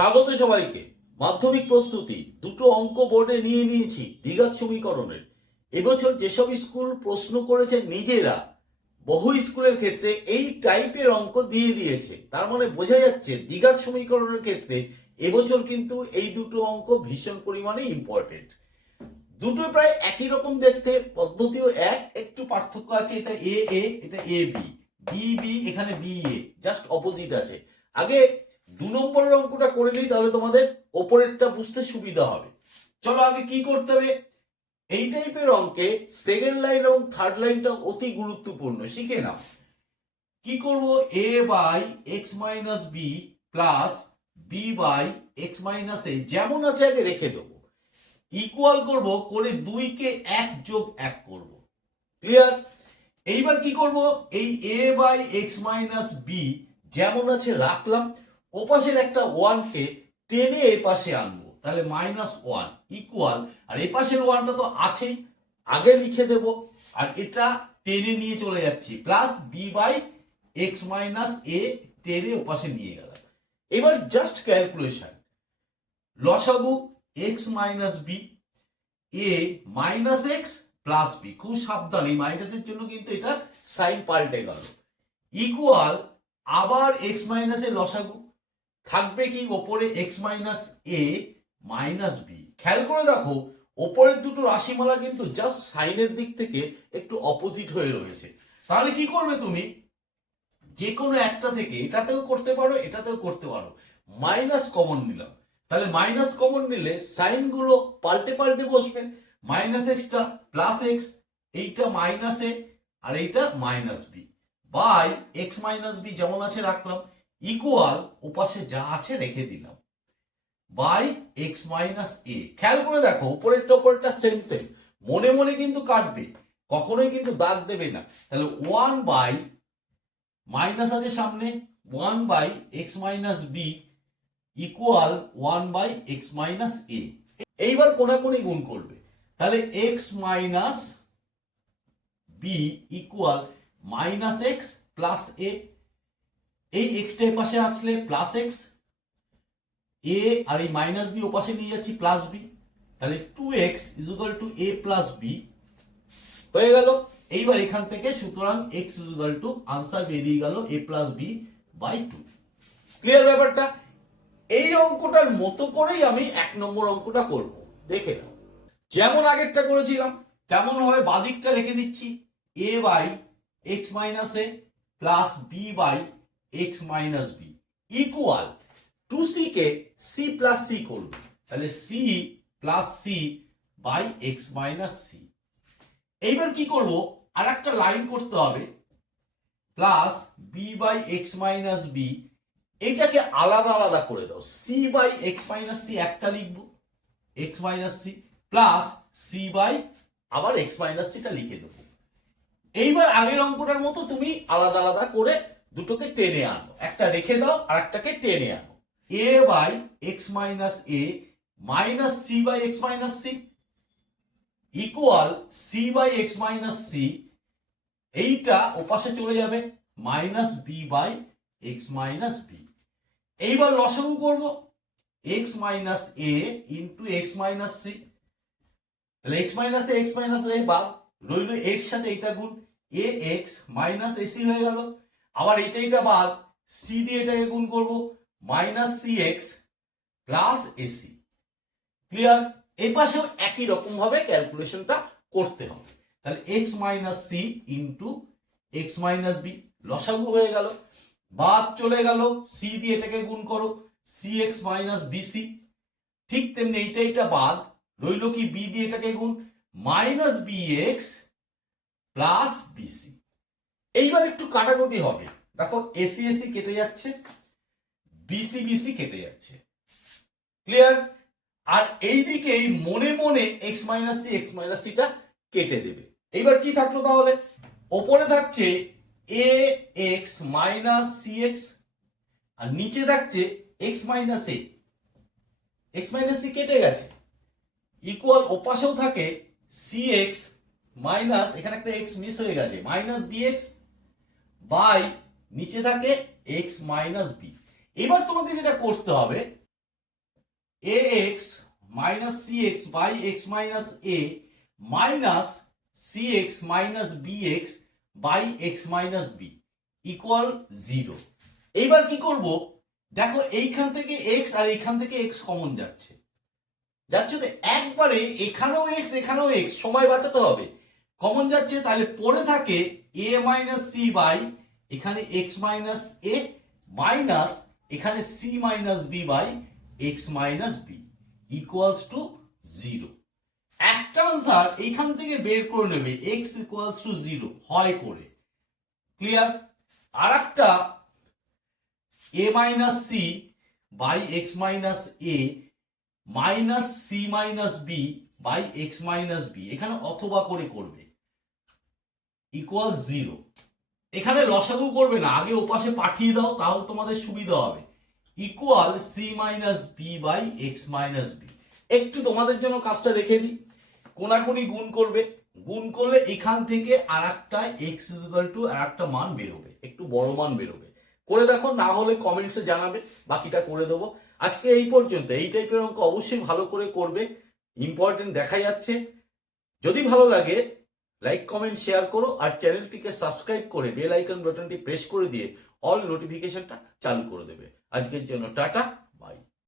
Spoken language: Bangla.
স্বাগত সবাইকে। মাধ্যমিক প্রস্তুতি, দুটো অঙ্ক বোর্ডে নিয়ে নিয়েছি দ্বিঘাত সমীকরণের। এবছর যেসব স্কুল প্রশ্ন করেছে নিজেরা, বহু স্কুলের ক্ষেত্রে এই টাইপের অঙ্ক দিয়ে দিয়েছে। তার মানে বোঝা যাচ্ছে দ্বিঘাত সমীকরণের ক্ষেত্রে এবছর কিন্তু এই দুটো অঙ্ক ভীষণ পরিমাণে ইম্পর্টেন্ট দুটো প্রায় একই রকম দেখতে, পদ্ধতিও এক, একটু পার্থক্য আছে, এটা এ এ, এটা এ, বি। বি বি, এখানে বি, এ জাস্ট অপোজিট আছে। আগে দু নম্বরের অঙ্কটা করে নিই, তাহলে তোমাদের ওপরেরটা বুঝতে সুবিধা হবে। চলো আগে কি করতে হবে? এই টাইপের অঙ্কে সেকেন্ড লাইন এবং থার্ড লাইনটা অতি গুরুত্বপূর্ণ, শিখে নাও। কি করব? A by X minus B plus B by X minus A যেমন আছে আগে রেখে দেবো। ইকুয়াল করব, করে দুইকে এক যোগ এক করব। ক্লিয়ার এইবার কি করব? এই A by X minus B যেমন আছে রাখলাম ওপাশের একটা ওয়ানকে টেনে এ পাশে আনব। তাহলে মাইনাস ওয়ান ইকুয়াল আর এ পাশের ওয়ানটা তো আছেই। আগে লিখে দেব। আর এটা টেনে নিয়ে চলে যাচ্ছি। Plus B by X minus A টেনে ওপাশে নিয়ে গেলাম। এবার জাস্ট ক্যালকুলেশন লসাগু X minus B A minus X plus B খুব সাবধান, এই মাইনাসের জন্য কিন্তু এটা সাইন পাল্টে গেল। ইকুয়াল আবার এক্স মাইনাস এ লসাগু। থাকবে কি ওপরে X minus A minus B খেয়াল করে দেখো, ওপরের দুটো রাশিমালা কিন্তু জাস্ট সাইনের দিক থেকে একটু অপোজিট হয়ে রয়েছে। তাহলে কি করবে তুমি? যে কোনো একটা থেকে এটাতেও করতে পারো, এটাতেও করতে পারো। মাইনাস কমন নিলাম। তাহলে মাইনাস কমন নিলে সাইনগুলো পাল্টে পাল্টে বসবে। মাইনাস এক্সটা প্লাস এক্স এইটা মাইনাস এ আর এইটা minus B by X minus B যেমন আছে রাখলাম। ইকুয়াল ওপাশে যা আছে রেখে দিলাম। বাই এক্স মাইনাস এ খেয়াল করে দেখো, উপরেরটা উপরেরটা সেম সেম মনে মনে কিন্তু কাটবে, কখনোই কিন্তু দাগ দেবে না। তাহলে ওয়ান বাই মাইনাস আছে সামনে one by X minus B equal one by X minus A এইবার কোনাকুনি গুণ করবে। তাহলে X minus B equal minus X plus A এই এক্সটার পাশে আসলে প্লাস এক্স এ আর এই মাইনাস বি ওপাশে নিয়ে যাচ্ছি প্লাস বি তাহলে two X equal two A plus B হয়ে গেল। এইবার এখান থেকে সুতরাং এক্স ইজুগাল টু আনসার বেরিয়ে গেল A plus B by two clear ব্যাপারটা? এই অঙ্কটার মতো করেই আমি এক নম্বর অঙ্কটা করব। দেখে নাও। যেমন আগেরটা করেছিলাম, তেমন ভাবে বাদিকটা রেখে দিচ্ছি। A by X minus A plus B by X minus B equal to C K C plus C করব। তাহলে C plus C by X minus C এইবার কি করব? আর একটা লাইন করতে হবে। Plus B by X minus B এইটাকে আলাদা আলাদা করে দাও। C by X minus C একটা লিখব। X minus C plus C by আবার এক্স মাইনাস সিটা লিখে দেবো। এইবার আগের অঙ্কটার মতো তুমি আলাদা আলাদা করে দুটোকে টেনে আনো। একটা রেখে দাও আর একটাকে টেনে আনো। A by X minus A minus C by X minus C equal C by X minus C. এইটা ওপাশে চলে যাবে, minus B by X minus B. এইবার লসাগু করব। X minus A into X minus C. তাহলে X minus A, X minus A বাদ রইল, এর সাথে এটা গুণ। এ এক্স মাইনাস এসি হয়ে গেল। আবার এটা এটা বাদ সি দিয়ে এটাকে গুণ করব minus C X plus AC clear এই পাশেও একই রকম ভাবে ক্যালকুলেশনটা করতে হবে। তাহলে X minus C into X minus B লসাগু হয়ে গেল। বাদ চলে গেল সি দিয়ে এটাকে গুণ করো সি এক্স মাইনাস বিসি ঠিক তেমনি এইটা এইটা বাদ, রইল কি বি দিয়ে এটাকে গুণ minus B X plus BC এইবার একটু কাটাকুটি হবে। দেখো এসি এসি কেটে যাচ্ছে বিসি বিসি কেটে যাচ্ছে। ক্লিয়ার আর এইদিকে এই মনে মনে X minus C X minus সিটা কেটে দেবে। এইবার কি থাকল তাহলে? ওপরে থাকছে A X minus C X আর নিচে থাকছে X minus A X minus C কেটে গেছে। ইকুয়াল ওপাশেও থাকে সি এক্স মাইনাস এখানে একটা এক্স মিস হয়ে গেছে মাইনাস বি এক্স বাই নিচে থাকে এক্স মাইনাস বি এবার তোমাকে যেটা করতে হবে A X minus C X by X minus A minus C X minus B X by X minus B equal zero এইবার কি করব? দেখো এইখান থেকে এক্স আর এইখান থেকে এক্স কমন যাচ্ছে। যাচ্ছে তো একবারে এখানেও এক্স এখানেও এক্স সময় বাঁচাতে হবে। কমন যাচ্ছে, তাহলে পড়ে থাকে এ মাইনাস সি বাই এখানে এক্স মাইনাস এ মাইনাস এখানে C minus B by X minus B equals to zero একটা আনসার এইখান থেকে বের করে নেবে এক্স ইকুয়ালস টু জিরো হয় করে। ক্লিয়ার আর একটা A minus C by X minus A minus C minus B by X minus B এখানে অথবা করে করবে। ইকুয়াল জিরো এখানে লসাগু করবে না, আগে ওপাশে পাঠিয়ে দাও, তাহলে তোমাদের সুবিধা হবে। Equal C minus B by X minus B একটু তোমাদের জন্য কাজটা রেখে দিই। কোনাকুনি গুণ করবে। গুণ করলে এখান থেকে আর একটা এক্স ইকুয়াল টু আর একটা মান বেরোবে। একটু বড় মান বেরোবে। করে দেখো, না হলে কমেন্টসে জানাবে, বাকিটা করে দেবো। আজকে এই পর্যন্ত, এই টাইপের অঙ্ক অবশ্যই ভালো করে করবে। ইম্পর্টেন্ট দেখা যাচ্ছে। যদি ভালো লাগে লাইক কমেন্ট শেয়ার করো আর চ্যানেলটিকে সাবস্ক্রাইব করে বেল আইকন বাটনটি প্রেস করে দিয়ে অল নোটিফিকেশনটা চালু করে দেবে। আজকের জন্য টাটা।